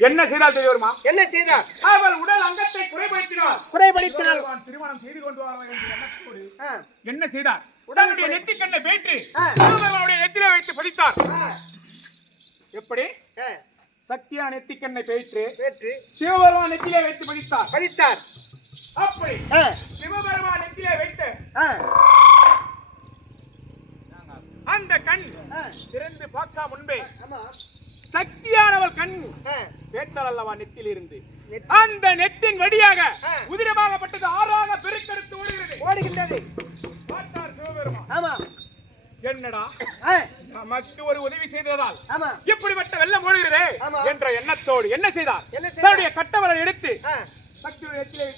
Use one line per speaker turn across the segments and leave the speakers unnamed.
என்ன செய்தால் தெரியுமா?
என்ன செய்தார்
அவள் உடல் அங்கத்தை குறைபடுத்தினார் சிவபெருமான் திருமணம் செய்து கொண்டு வர என்ன செய்தார்? தன்னுடைய நெத்திக்கண்ணை பேற்று
ஆ.
சிவபெருமானுடைய நெத்திலே வைத்து படித்தார் எப்படி? சக்தியா நெத்திக்கண்ணை பேற்று
வேற்று
சிவபெருமான் நெத்திலே வைத்து படித்தார்
பதித்தார்.
அப்படி சிவபெருமான் நெத்திலே வைத்து அந்த கண் திறந்து பார்க்க முன்பே
ஆமா.
சக்தியானவள் கண்
ஆ,
பேட்டால் அல்லவா நெத்தியில் இருந்து. அந்த நெத்தின் வழியாக. உதிரமாகப்பட்டது ஆறாக பெருக்கெடுத்து ஓடுகிறது.
ஓடுகின்றது. ஆமா.
என்னடா? நமக்கு ஒரு உதவி செய்ததால்
ஆமா.
இப்படிப்பட்ட வெள்ளம் ஓடுகிறதே. என்ற எண்ணத்தோடு என்ன செய்தார்? தன்னுடைய கட்டவரை எடுத்து நெத்திலே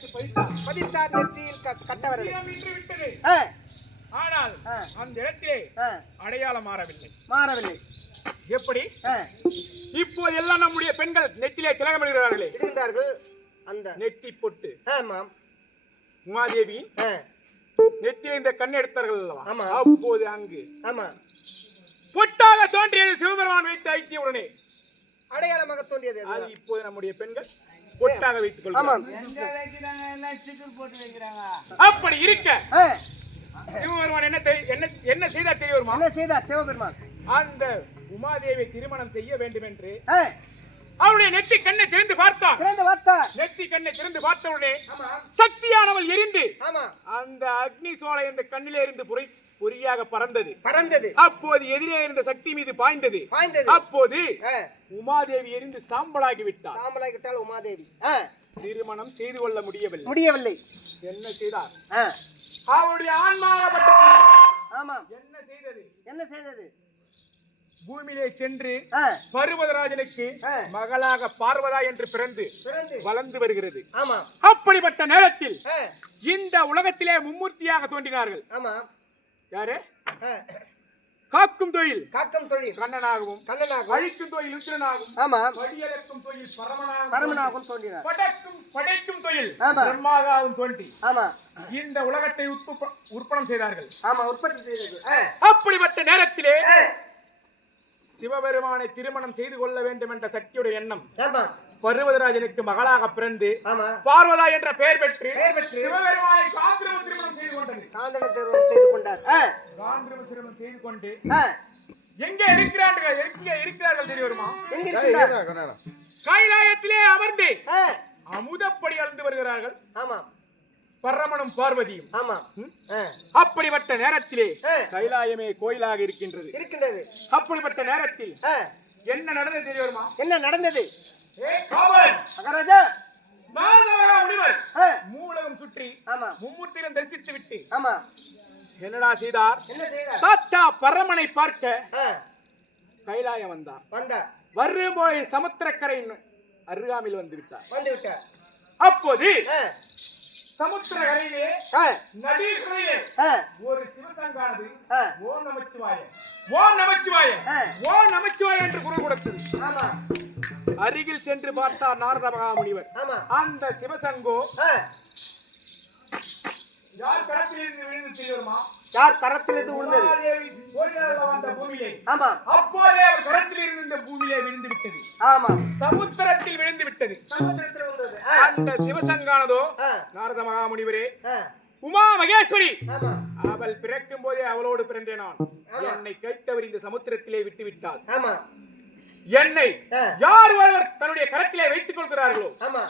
பதித்தார் நெற்றியில் க- கட்டவர்கள்
ஈரம் நின்று விட்டது.
ஆ,
ஆனால். அந்த இடத்திலே அடையாளம் மாறவில்லை.
மாறவில்லை.
எப்படி? இப்போது எல்லாம் நம்முடைய பெண்கள் நெத்திலே திலகமிடுகிறார்களே.
இருக்கின்றார்கள் அந்த
நெத்தி பொட்டு.
ஆமாம்.
உமாதேவியின்
ஆ,
நெத்தியில் இந்த கண் எடுத்தார்கள் அல்லவா. அப்போது அங்கு
ஆமா
பொட்டாக தோன்றியது சிவபெருமான் வைத்து ஐக்கிய உடனே.
அடையாளமாக தோன்றியது அது.
இப்போது நம்முடைய பெண்கள் பொட்டாக வைத்துக்
ஆமாம்.
கொள்கிறார்கள் அப்படி இருக்க சிவபெருமான் என்ன என்ன என்ன செய்தார் தெரிய வருமா
என்ன செய்தார் சிவபெருமான்?
அந்த உமாதேவி திருமணம் செய்ய வேண்டும் என்று அவருடைய நெத்தி கண்ணை திறந்து பார்த்தார்
திறந்து பார்த்தார்
நெத்தி கண்ணை திறந்து பார்த்தவுடனே
ஆமா.
சக்தியானவள் எரிந்து
ஆமா.
அந்த அக்னி சோலை அந்த கண்ணிலே இருந்து பொறி பொறியாக பறந்தது.
பறந்தது.
அப்போது எதிரே இருந்த சக்தி மீது பாய்ந்தது.
பாய்ந்தது.
அப்போது உமாதேவி எரிந்து சாம்பலாகி விட்டார்
சாம்பலாகிட்டால் உமாதேவி. ஆ,
திருமணம் செய்து கொள்ள முடியவில்லை.
முடியவில்லை.
என்ன செய்தார்? அவருடைய ஆன்மாகப்பட்ட
ஆமாம்
என்ன செய்தது?
என்ன செய்தது?
பூமியிலே சென்று பருவதராஜனுக்கு. மகளாக பார்வதா என்று பிறந்து
பிறந்து.
வளர்ந்து வருகிறது. அப்படிப்பட்ட நேரத்தில் இந்த உலகத்திலே மும்மூர்த்தியாக தோன்றினார்கள்.
ஆமா.
யாரு? காக்கும் தொழில்.
காக்கம் தொழில்.
கண்ணனாகவும்
கண்ணனாக
அழிக்கும் தொழில் உத்திரனாகவும்
ஆமா.
வழியலக்கும் தொழில் பரமனாகவும்
பரமனாகவும் தோன்றினார்.
படைக்கும் படைக்கும் தொழில். பிரம்மாகவும் தோன்றி
ஆமா.
இந்த உலகத்தை உற்ப- உற்பணம் செய்தார்கள்.
ஆமா உற்பத்தி செய்தது.
அப்படிப்பட்ட நேரத்திலே சிவபெருமானை திருமணம் செய்து கொள்ள வேண்டும் என்ற சக்தியுடைய எண்ணம்.
ஆமா
பருவதராஜனுக்கு மகளாக பிறந்து பார்வதா என்ற பெயர் பெற்று சிவபெருமானை காந்திரம திருமணம் செய்து கொண்டது.
காந்தன திருமணம் செய்து கொண்டார். ஆ,
காந்திரம திருமணம் செய்து கொண்டு எங்கே இருக்கிறார்கள்? எங்கே இருக்கிறார்கள் தெரிய வருமா கைலாயத்திலே அமர்ந்து அமுதப்படி அளந்து வருகிறார்கள்.
ஆமா.
பரமனும் பார்வதியும்.
ஆமா.
அப்படிப்பட்ட நேரத்திலே. கைலாயமே கோயிலாக இருக்கின்றது.
இருக்கின்றது.
அப்படிப்பட்ட நேரத்தில் என்ன நடந்தது தெரிய வருமா
என்ன நடந்தது? மகாராஜா!
முனிவர் மூலகம் சுற்றி
ஆமா.
மும்மூர்த்தியிலும் தரிசித்து விட்டு
ஆமா.
என்னடா செய்தார்? தாத்தா பரமனை பார்க்க கைலாயம் வந்தார்.
வந்தார்.
வரும்போது சமுத்திரக்கரையின் அருகாமையில் வந்து விட்டார்.
வந்து விட்டார்.
அப்போது
ஆ,
சமுத்திரக்கரையிலே
ஆ,
நதிக்கரையிலே
ஆ,
ஒரு சிவசங்கானது ஓ நமச்சிவாய. ஓ நமச்சிவாய. ஓ நமச்சிவாய என்று குரல் கொடுத்தது.
ஆமா.
அருகில் சென்று பார்த்தார் நாரத மகாமுனிவர்.
ஆமா.
அந்த சிவசங்கோ யார் கடத்திலிருந்து விழுந்து தெரியுமா
யார் கரத்திலிருந்து விழுந்தது? ஆமா.
அப்போதே அவர் கடத்தில் இருந்து இந்த பூமியிலே விழுந்து விட்டது.
ஆமா.
சமுத்திரத்தில் விழுந்து விட்டது. அந்த சிவசங்கானதோ நாரத மகாமுனிவரே உமா மகேஸ்வரி
ஆமா.
அவள் பிறக்கும் போதே அவளோடு பிறந்தேன் நான். என்னை கைத்தவர் இந்த சமுத்திரத்திலே விட்டு விட்டாள்
ஆமா.
என்னை. யார் ஒருவர் தன்னுடைய கரத்திலே வைத்துக் கொள்கிறார்களோ
ஆமா.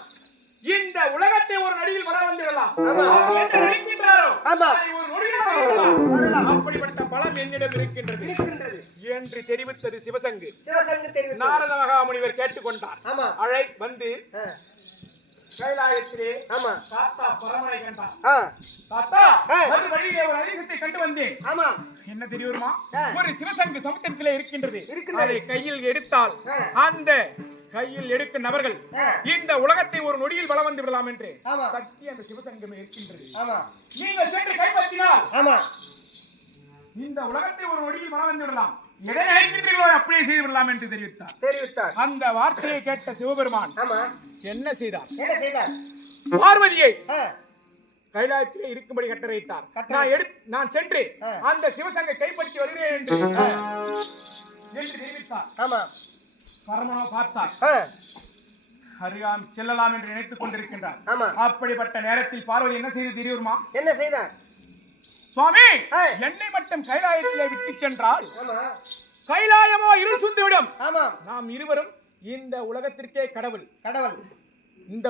இந்த உலகத்தை ஒரு நடியில் வர செய்துவிடலாம். அப்படிப்பட்ட பலம் என்னிடம் இருக்கின்றது. என்று தெரிவித்தது சிவசங்கு. நாரத மகாமுனிவர் கேட்டுக்கொண்டார். அழை வந்து கைலாயத்திலே
ஆமா
தாத்தா தாத்தா
ஆ.
ஒரு வழியிலே ஒரு அதிசயத்தை கண்டு வந்தேன்
ஆமா
என்ன தெரியுமா. ஒரு சிவசங்கு சமுத்திரத்திலே இருக்கின்றது. அதை கையில் எடுத்தால். அந்த கையில் எடுக்கும் நபர்கள். இந்த உலகத்தை ஒரு நொடியில் வளம் வந்து விடலாம் என்று. சக்தி அந்த சிவசங்கம் இருக்கின்றது
ஆமா
நீங்கள் சென்று கைப்பற்றினால்
ஆமா
இந்த உலகத்தை ஒரு நொடியில் வளம் வந்து விடலாம் எதை நினைக்கின்றீர்களோ அப்படியே செய்து விடலாம் என்று தெரிவித்தார்.
தெரிவித்தார்.
அந்த வார்த்தையை கேட்ட சிவபெருமான் என்ன செய்தார்?
என்ன செய்தார்?
பார்வதியை கைலாயத்திலே இருக்கும்படி கட்டளையிட்டார்.
கட்டளை.
நான் எடுத்து நான் சென்று. அந்த சிவசங்கை கைப்பற்றி வருகிறேன் என்று என்று தெரிவித்தார்.
ஆமா.
பரமனோ பார்த்தார். அருகாம் செல்லலாம் என்று நினைத்துக் கொண்டிருக்கின்றார். அப்படிப்பட்ட நேரத்தில் பார்வதி என்ன செய்து தெரியுமா?
என்ன செய்தார்?
சுவாமி. என்னை மட்டும் கைலாயத்திலே விட்டு சென்றால் கைலாயமோ இருள் சுந்துவிடும் நாம் இருவரும் இந்த உலகத்திற்கே கடவுள்.
கடவுள்.
இந்த